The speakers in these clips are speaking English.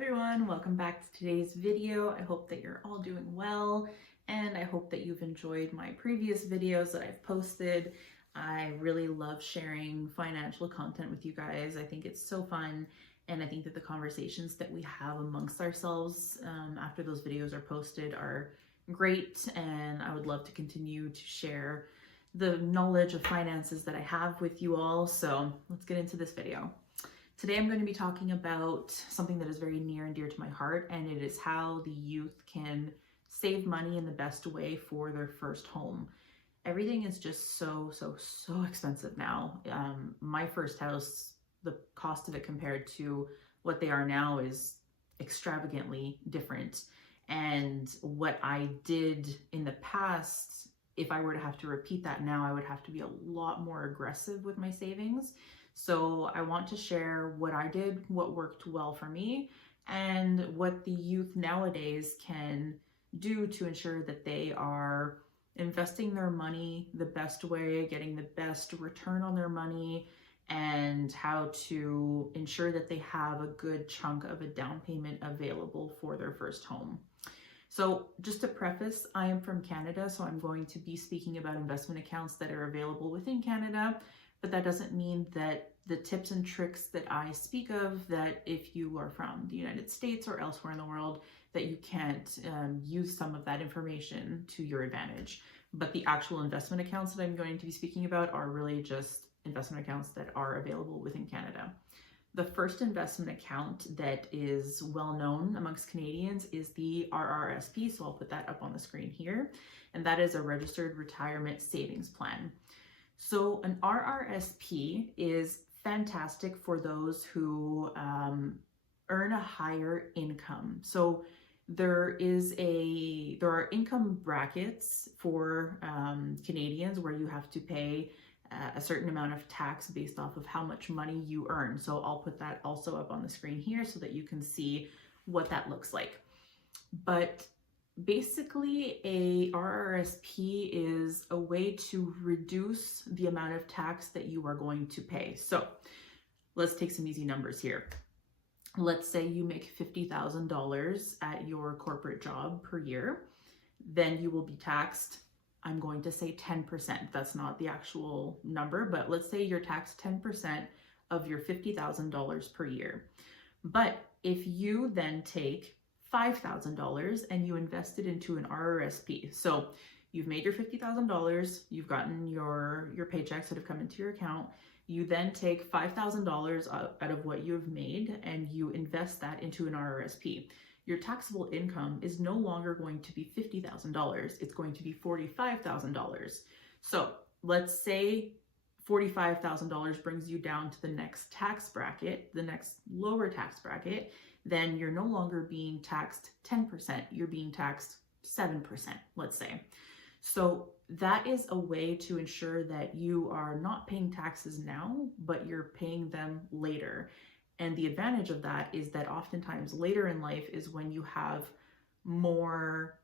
everyone, welcome back to today's video. I hope that you're all doing well, and I hope that you've enjoyed my previous videos that I've posted. I really love sharing financial content with you guys. I think it's so fun, and I think that the conversations that we have amongst ourselves after those videos are posted are great, and I would love to continue to share the knowledge of finances that I have with you all. So let's get into this video. Today I'm going to be talking about something that is very near and dear to my heart, and it is how the youth can save money in the best way for their first home. Everything is just so expensive now. My first house, the cost of it compared to what they are now is extravagantly different. And what I did in the past, if I were to have to repeat that now, I would have to be a lot more aggressive with my savings. So I want to share what I did, what worked well for me, and what the youth nowadays can do to ensure that they are investing their money the best way, getting the best return on their money, and how to ensure that they have a good chunk of a down payment available for their first home. So just to preface, I am from Canada, so I'm going to be speaking about investment accounts that are available within Canada. But that doesn't mean that the tips and tricks that I speak of, that if you are from the United States or elsewhere in the world, that you can't use some of that information to your advantage. But the actual investment accounts that I'm going to be speaking about are really just investment accounts that are available within Canada. The first investment account that is well known amongst Canadians is the RRSP, so I'll put that up on the screen here, and that is a registered retirement savings plan. So an RRSP is fantastic for those who earn a higher income. So there are income brackets for Canadians where you have to pay a certain amount of tax based off of how much money you earn. So I'll put that also up on the screen here so that you can see what that looks like. But basically, a RRSP is a way to reduce the amount of tax that you are going to pay. So let's take some easy numbers here. Let's say you make $50,000 at your corporate job per year, then you will be taxed, I'm going to say 10%. That's not the actual number, but let's say you're taxed 10% of your $50,000 per year. But if you then take $5,000 and you invest it into an RRSP. So you've made your $50,000, you've gotten your paychecks that have come into your account. You then take $5,000 out of what you've made and you invest that into an RRSP. Your taxable income is no longer going to be $50,000. It's going to be $45,000. So let's say $45,000 brings you down to the next tax bracket, the next lower tax bracket. Then you're no longer being taxed 10%, you're being taxed 7%, let's say. So that is a way to ensure that you are not paying taxes now, but you're paying them later. And the advantage of that is that oftentimes later in life is when you have more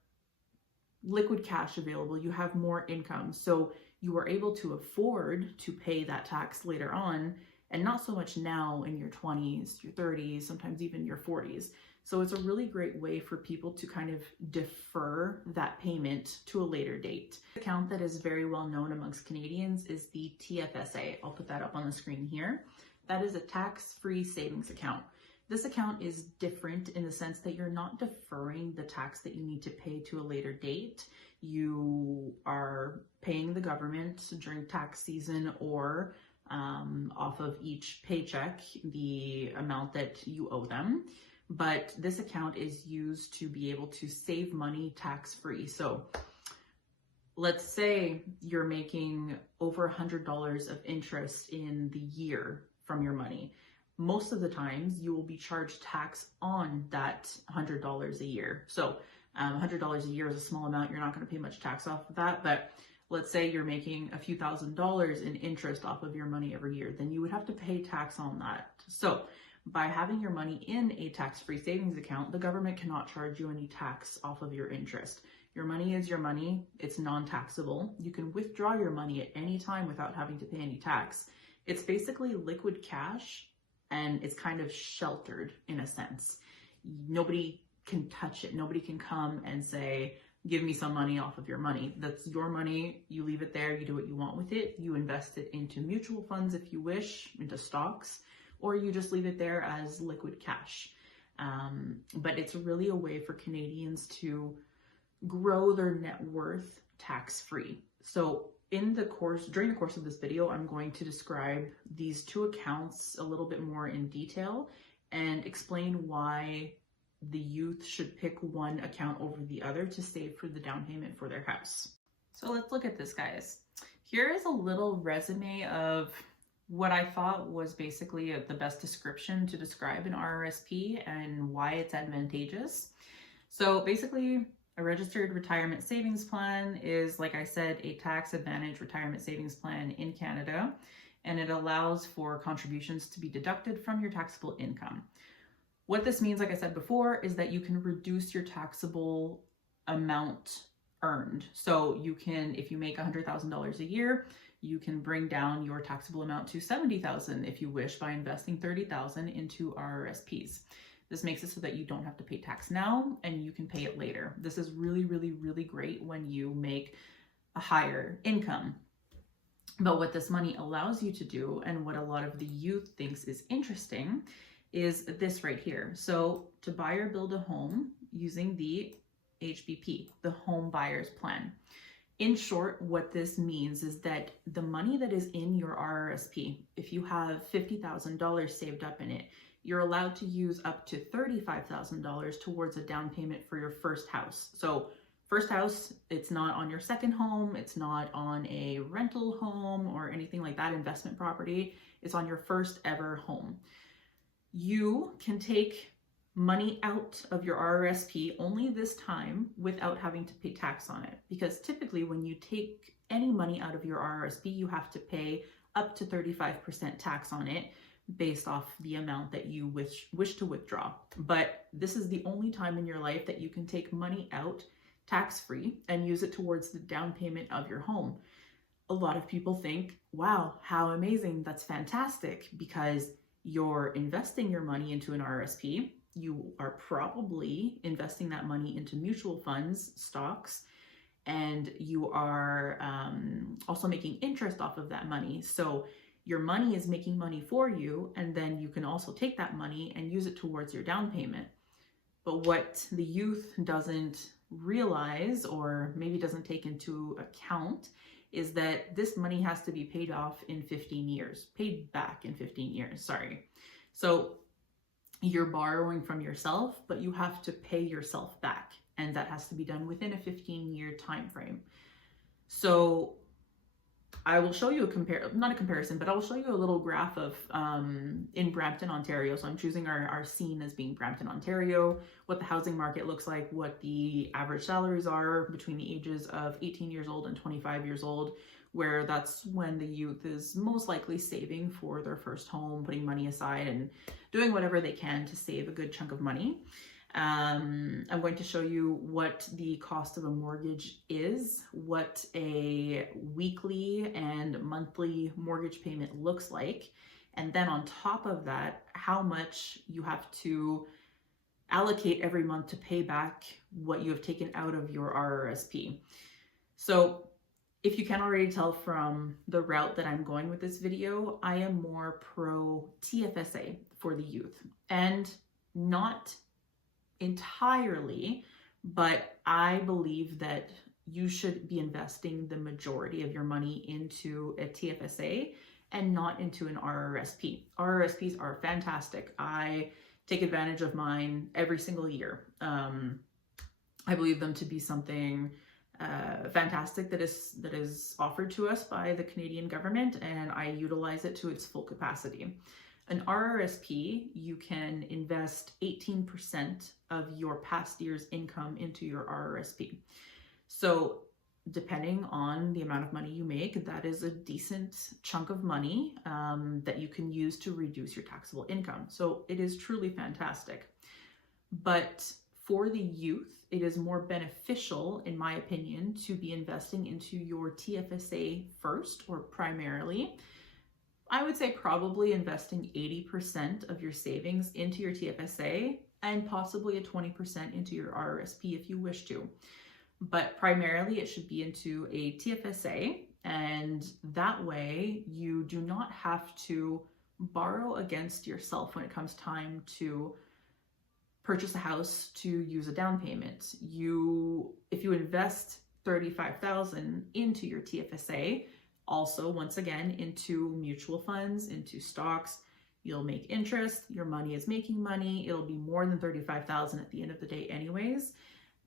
liquid cash available, you have more income. So you are able to afford to pay that tax later on, and not so much now in your 20s, your 30s, sometimes even your 40s. So it's a really great way for people to kind of defer that payment to a later date. The account that is very well known amongst Canadians is the TFSA. I'll put that up on the screen here. That is a tax-free savings account. This account is different in the sense that you're not deferring the tax that you need to pay to a later date. You are paying the government during tax season or off of each paycheck the amount that you owe them. But this account is used to be able to save money tax-free. So let's say you're making over $100 of interest in the year from your money. Most of the times you will be charged tax on that $100 a year. So $100 a year is a small amount. You're not going to pay much tax off of that, but let's say you're making a few $1,000s in interest off of your money every year, then you would have to pay tax on that. So by having your money in a tax-free savings account, the government cannot charge you any tax off of your interest. Your money is your money. It's non-taxable. You can withdraw your money at any time without having to pay any tax. It's basically liquid cash, and it's kind of sheltered in a sense. nobody can touch it. Nobody can come and say, give me some money off of your money. That's your money. You leave it there. You do what you want with it. You invest it into mutual funds if you wish, into stocks, or you just leave it there as liquid cash. But it's really a way for Canadians to grow their net worth tax-free. So during the course of this video, I'm going to describe these two accounts a little bit more in detail and explain why the youth should pick one account over the other to save for the down payment for their house. So let's look at this, guys. Here is a little resume of what I thought was basically the best description to describe an RRSP and why it's advantageous. So basically, a registered retirement savings plan is, like I said, a tax advantage retirement savings plan in Canada, and it allows for contributions to be deducted from your taxable income. What this means, like I said before, is that you can reduce your taxable amount earned. So you can, if you make $100,000 a year, you can bring down your taxable amount to $70,000 if you wish by investing $30,000 into RRSPs. This makes it so that you don't have to pay tax now and you can pay it later. This is really, really, really great when you make a higher income. But what this money allows you to do, and what a lot of the youth thinks is interesting, is this right here. So to buy or build a home using the HBP, the Home Buyers Plan. In short, what this means is that the money that is in your RRSP, if you have $50,000 saved up in it, you're allowed to use up to $35,000 towards a down payment for your first house. So first house, it's not on your second home, it's not on a rental home or anything like that, investment property, it's on your first ever home. You can take money out of your RRSP only this time without having to pay tax on it. Because typically when you take any money out of your RRSP, you have to pay up to 35% tax on it based off the amount that you wish to withdraw. But this is the only time in your life that you can take money out tax-free and use it towards the down payment of your home. A lot of people think, wow, how amazing, that's fantastic, because you're investing your money into an RRSP. You are probably investing that money into mutual funds, stocks, and you are also making interest off of that money. So your money is making money for you, and then you can also take that money and use it towards your down payment. But what the youth doesn't realize, or maybe doesn't take into account, is that this money has to be paid back in 15 years. So you're borrowing from yourself, but you have to pay yourself back, and that has to be done within a 15-year time frame. So I will show you not a comparison, but I will show you a little graph of in Brampton, Ontario. So I'm choosing our scene as being Brampton, Ontario, what the housing market looks like, what the average salaries are between the ages of 18 years old and 25 years old, where that's when the youth is most likely saving for their first home, putting money aside and doing whatever they can to save a good chunk of money. I'm going to show you what the cost of a mortgage is, what a weekly and monthly mortgage payment looks like, and then on top of that, how much you have to allocate every month to pay back what you have taken out of your RRSP. So if you can already tell from the route that I'm going with this video, I am more pro TFSA for the youth, and not entirely, but I believe that you should be investing the majority of your money into a TFSA and not into an RRSP. RRSPs are fantastic. I take advantage of mine every single year. I believe them to be something fantastic that is offered to us by the Canadian government, and I utilize it to its full capacity. An RRSP, you can invest 18% of your past year's income into your RRSP. So depending on the amount of money you make, that is a decent chunk of money that you can use to reduce your taxable income. So it is truly fantastic. But for the youth, it is more beneficial, in my opinion, to be investing into your TFSA first, or primarily, I would say probably investing 80% of your savings into your TFSA and possibly a 20% into your RRSP if you wish to. But primarily it should be into a TFSA, and that way you do not have to borrow against yourself when it comes time to purchase a house to use a down payment. If you invest $35,000 into your TFSA, also once again into mutual funds, into stocks, you'll make interest, your money is making money, it'll be more than $35,000 at the end of the day anyways,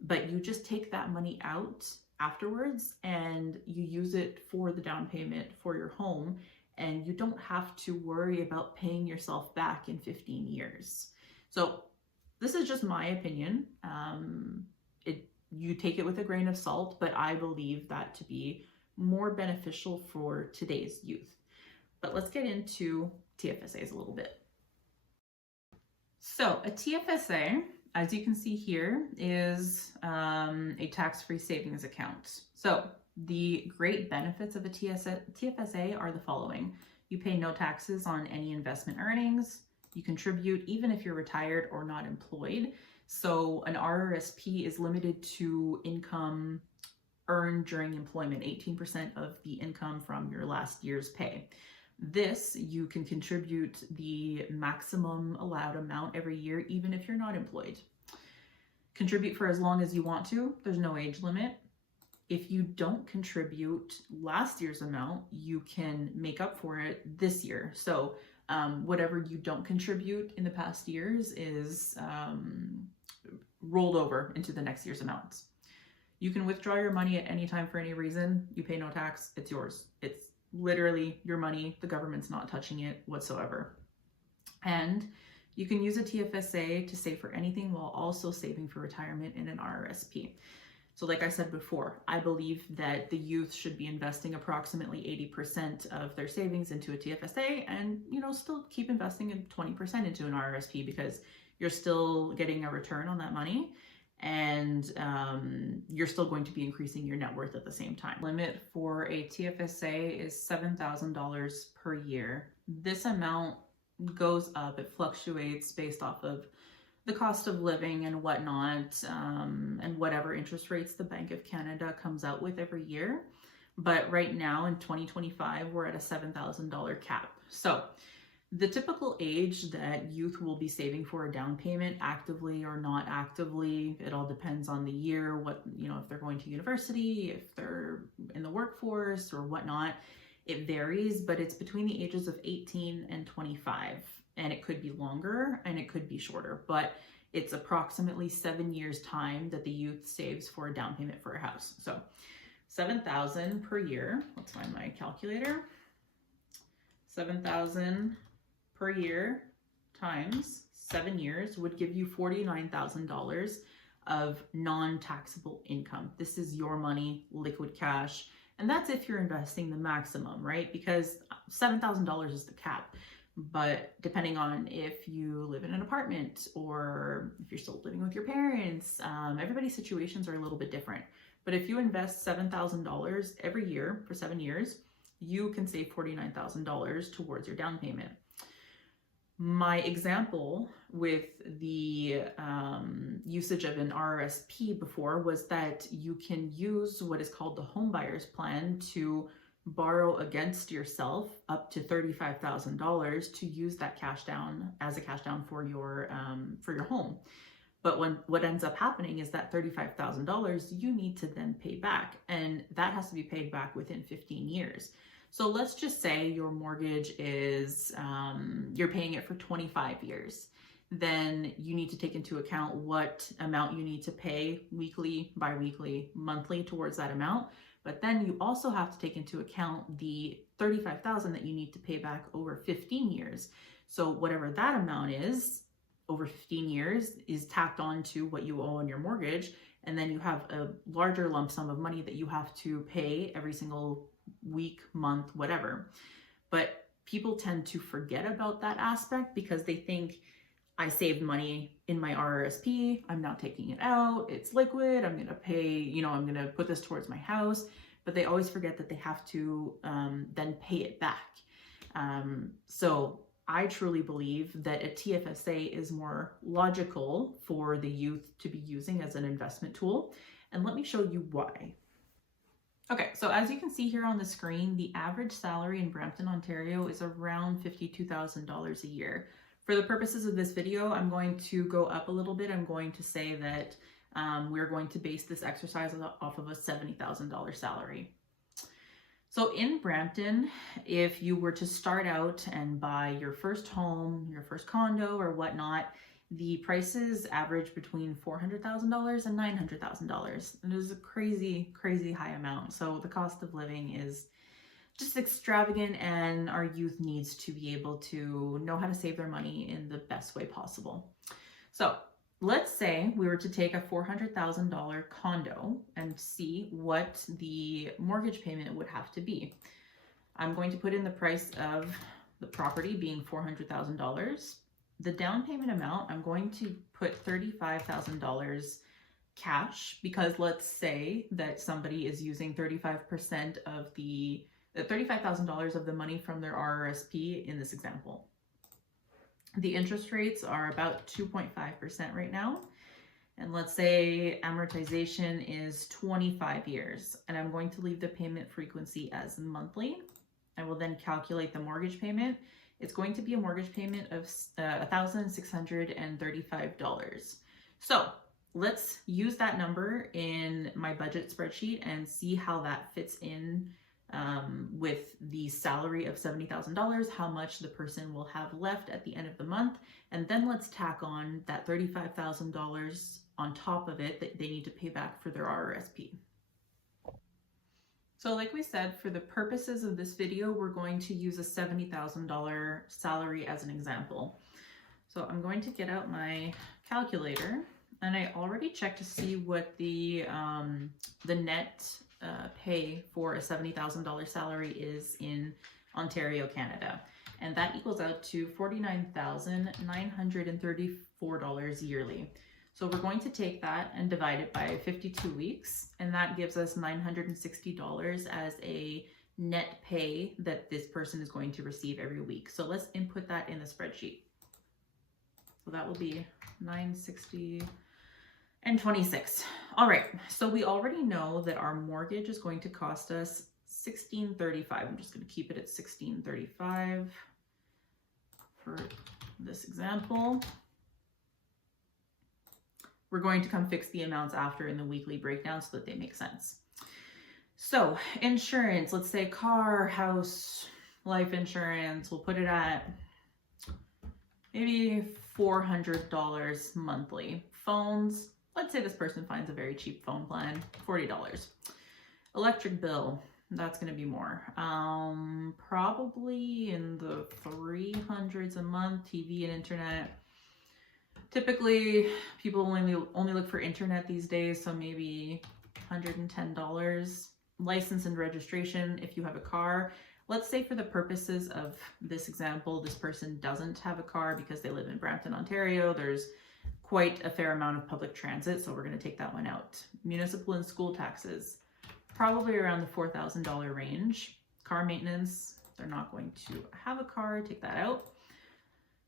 but you just take that money out afterwards and you use it for the down payment for your home, and you don't have to worry about paying yourself back in 15 years. So this is just my opinion. You take it with a grain of salt, but I believe that to be more beneficial for today's youth. But let's get into TFSAs a little bit. So a TFSA, as you can see here, is a tax-free savings account. So the great benefits of a TFSA are the following. You pay no taxes on any investment earnings. You contribute even if you're retired or not employed. So an RRSP is limited to income earned during employment, 18% of the income from your last year's pay. This, you can contribute the maximum allowed amount every year, even if you're not employed. Contribute for as long as you want to. There's no age limit. If you don't contribute last year's amount, you can make up for it this year. So whatever you don't contribute in the past years is rolled over into the next year's amounts. You can withdraw your money at any time for any reason. You pay no tax. It's yours. It's literally your money. The government's not touching it whatsoever. And you can use a TFSA to save for anything while also saving for retirement in an RRSP. So like I said before, I believe that the youth should be investing approximately 80% of their savings into a TFSA and, still keep investing in 20% into an RRSP, because you're still getting a return on that money, and you're still going to be increasing your net worth at the same time. Limit for a TFSA is $7,000 per year. This amount goes up, it fluctuates based off of the cost of living and whatnot, and whatever interest rates the Bank of Canada comes out with every year. But right now in 2025, we're at a $7,000 cap. So the typical age that youth will be saving for a down payment, actively or not actively, it all depends on the year, if they're going to university, if they're in the workforce or whatnot, it varies, but it's between the ages of 18 and 25. And it could be longer and it could be shorter, but it's approximately 7 years time that the youth saves for a down payment for a house. So $7,000 per year, let's find my calculator. $7,000 per year times 7 years would give you $49,000 of non-taxable income. This is your money, liquid cash, and that's if you're investing the maximum, right? Because $7,000 is the cap. But depending on if you live in an apartment or if you're still living with your parents, everybody's situations are a little bit different. But if you invest $7,000 every year for 7 years, you can save $49,000 towards your down payment. My example with the usage of an RRSP before was that you can use what is called the home buyer's plan to borrow against yourself up to $35,000 to use that cash down as a cash down for your home. But what ends up happening is that $35,000 you need to then pay back, and that has to be paid back within 15 years. So let's just say your mortgage is, you're paying it for 25 years. Then you need to take into account what amount you need to pay weekly, bi-weekly, monthly towards that amount. But then you also have to take into account the $35,000 that you need to pay back over 15 years. So whatever that amount is over 15 years is tacked on to what you owe on your mortgage. And then you have a larger lump sum of money that you have to pay every single week, month, whatever. But people tend to forget about that aspect because they think, I saved money in my RRSP, I'm not taking it out, it's liquid, I'm gonna pay, I'm gonna put this towards my house, but they always forget that they have to then pay it back. So I truly believe that a TFSA is more logical for the youth to be using as an investment tool. And let me show you why. Okay, so as you can see here on the screen, the average salary in Brampton, Ontario is around $52,000 a year. For the purposes of this video, I'm going to go up a little bit. I'm going to say that we're going to base this exercise off of a $70,000 salary. So in Brampton, if you were to start out and buy your first home, your first condo or whatnot, the prices average between $400,000 and $900,000. It is a crazy, crazy high amount. So the cost of living is just extravagant, and our youth needs to be able to know how to save their money in the best way possible. So let's say we were to take a $400,000 condo and see what the mortgage payment would have to be. I'm going to put in the price of the property being $400,000. The down payment amount, I'm going to put $35,000 cash, because let's say that somebody is using 35% of the $35,000 of the money from their RRSP in this example. The interest rates are about 2.5% right now. And let's say amortization is 25 years, and I'm going to leave the payment frequency as monthly. I will then calculate the mortgage payment. It's going to be a mortgage payment of $1,635. So let's use that number in my budget spreadsheet and see how that fits in with the salary of $70,000, how much the person will have left at the end of the month. And then let's tack on that $35,000 on top of it that they need to pay back for their RRSP. So like we said, for the purposes of this video, we're going to use a $70,000 salary as an example. So I'm going to get out my calculator, and I already checked to see what the net pay for a $70,000 salary is in Ontario, Canada. And that equals out to $49,934 yearly. So we're going to take that and divide it by 52 weeks, and that gives us $960 as a net pay that this person is going to receive every week. So let's input that in the spreadsheet. So that will be $960 and 26. All right, so we already know that our mortgage is going to cost us $1,635. I'm just going to keep it at $1,635 for this example. We're going to come fix the amounts after in the weekly breakdown so that they make sense. So insurance, let's say car, house, life insurance, we'll put it at maybe $400 monthly. Phones, let's say this person finds a very cheap phone plan, $40. Electric bill, that's going to be more. Probably in the 300s a month. TV and internet. Typically, people only look for internet these days, so maybe $110. License and registration if you have a car. Let's say for the purposes of this example, this person doesn't have a car because they live in Brampton, Ontario. There's quite a fair amount of public transit, so we're going to take that one out. Municipal and school taxes, probably around the $4,000 range. Car maintenance, they're not going to have a car, take that out.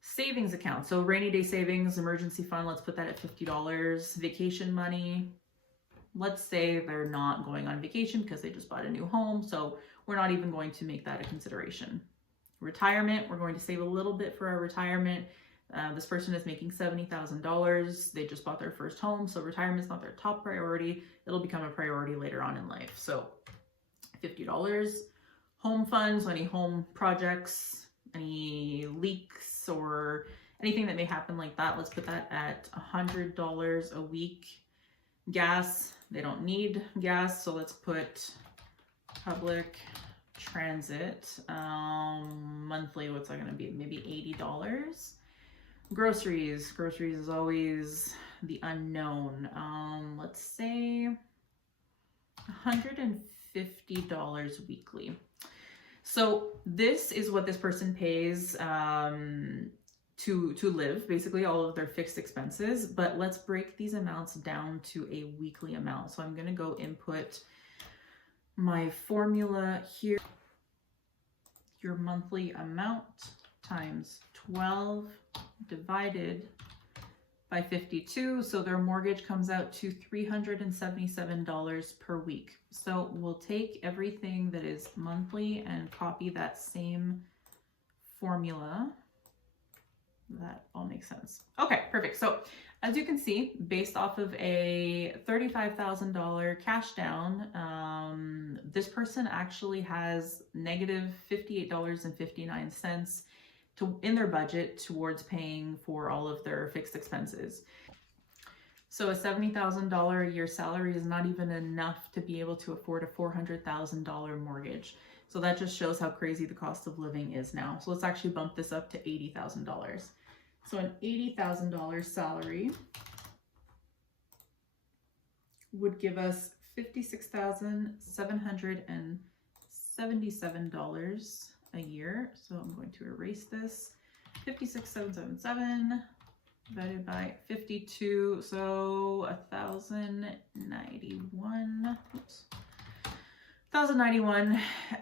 Savings account, so rainy day savings, emergency fund, let's put that at $50. Vacation money, let's say they're not going on vacation because they just bought a new home, so we're not even going to make that a consideration. Retirement, we're going to save a little bit for our retirement. This person is making $70,000. They just bought their first home, so retirement's not their top priority. It'll become a priority later on in life. So $50. Home funds, any home projects, any leaks or anything that may happen like that, let's put that at $100 a week. Gas, they don't need gas, so let's put public transit. Monthly, what's that going to be? Maybe $80. Groceries is always the unknown. Let's say $150 weekly. So this is what this person pays to live, basically all of their fixed expenses, but let's break these amounts down to a weekly amount. So I'm going to go input my formula here. your monthly amount times 12 divided by 52. So their mortgage comes out to $377 per week. So we'll take everything that is monthly and copy that same formula. That all makes sense. Okay, perfect. So as you can see, based off of a $35,000 cash down, this person actually has negative $58.59 in their budget towards paying for all of their fixed expenses. So a $70,000 a year salary is not even enough to be able to afford a $400,000 mortgage. So that just shows how crazy the cost of living is now. So let's actually bump this up to $80,000. So an $80,000 salary would give us $56,777 a year. So I'm going to erase this. 56,777 divided by 52, so 1,091. Oops. 1,091,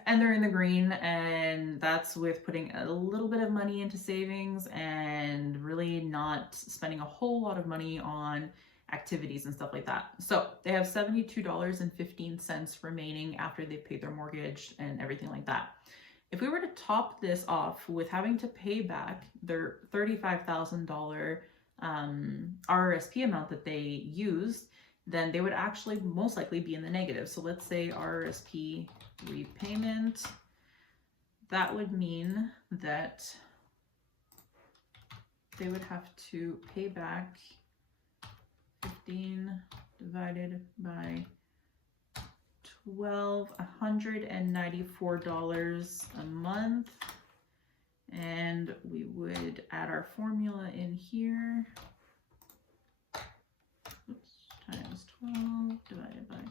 and they're in the green, and that's with putting a little bit of money into savings and really not spending a whole lot of money on activities and stuff like that. So they have $72.15 remaining after they've paid their mortgage and everything like that. If we were to top this off with having to pay back their $35,000 RRSP amount that they used, then they would actually most likely be in the negative. So let's say RRSP repayment. That would mean that they would have to pay back 15 divided by 12, $194 a month. And we would add our formula in here. Times 12 divided by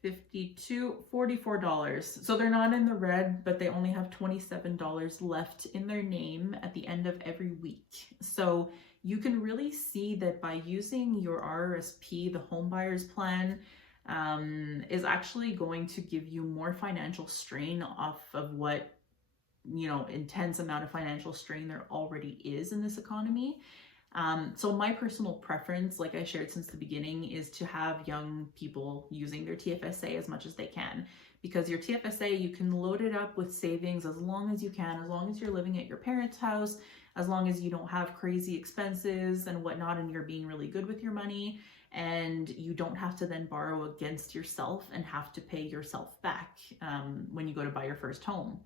52, $44. So they're not in the red, but they only have $27 left in their name at the end of every week. So you can really see that by using your RRSP, the home buyers plan, is actually going to give you more financial strain off of what, you know, intense amount of financial strain there already is in this economy. So my personal preference, like I shared since the beginning, is to have young people using their TFSA as much as they can, because your TFSA, you can load it up with savings as long as you can, as long as you're living at your parents' house, as long as you don't have crazy expenses and whatnot, and you're being really good with your money, and you don't have to then borrow against yourself and have to pay yourself back when you go to buy your first home.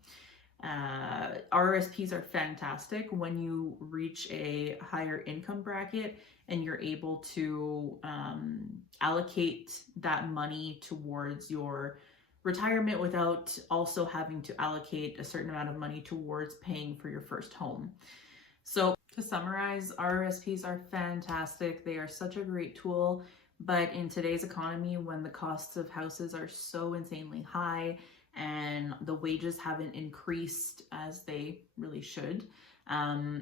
RRSPs are fantastic when you reach a higher income bracket and you're able to allocate that money towards your retirement without also having to allocate a certain amount of money towards paying for your first home. So to summarize, RRSPs are fantastic. They are such a great tool, but in today's economy, when the costs of houses are so insanely high and the wages haven't increased as they really should,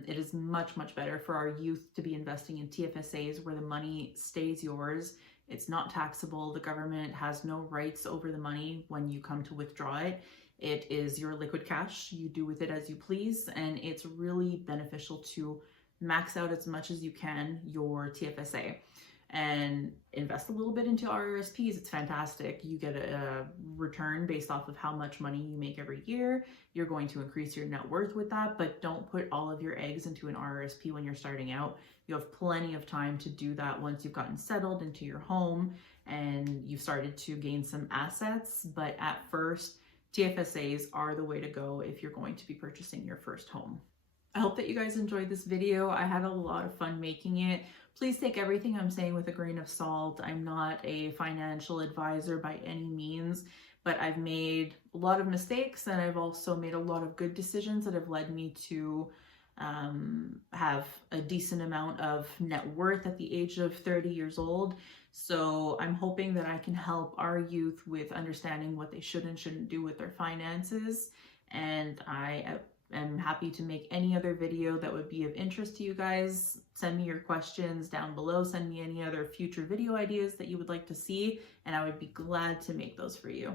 it is much, much better for our youth to be investing in TFSAs where the money stays yours. It's not taxable. The government has no rights over the money when you come to withdraw it. It is your liquid cash. You do with it as you please, and it's really beneficial to max out as much as you can your TFSA and invest a little bit into RRSPs. It's fantastic. You get a return based off of how much money you make every year. You're going to increase your net worth with that, but don't put all of your eggs into an RRSP when you're starting out. You have plenty of time to do that once you've gotten settled into your home and you've started to gain some assets. But at first, TFSAs are the way to go if you're going to be purchasing your first home. I hope that you guys enjoyed this video. I had a lot of fun making it. Please take everything I'm saying with a grain of salt. I'm not a financial advisor by any means, but I've made a lot of mistakes and I've also made a lot of good decisions that have led me to have a decent amount of net worth at the age of 30 years old. So I'm hoping that I can help our youth with understanding what they should and shouldn't do with their finances. And I am happy to make any other video that would be of interest to you guys. Send me your questions down below. Send me any other future video ideas that you would like to see, and I would be glad to make those for you.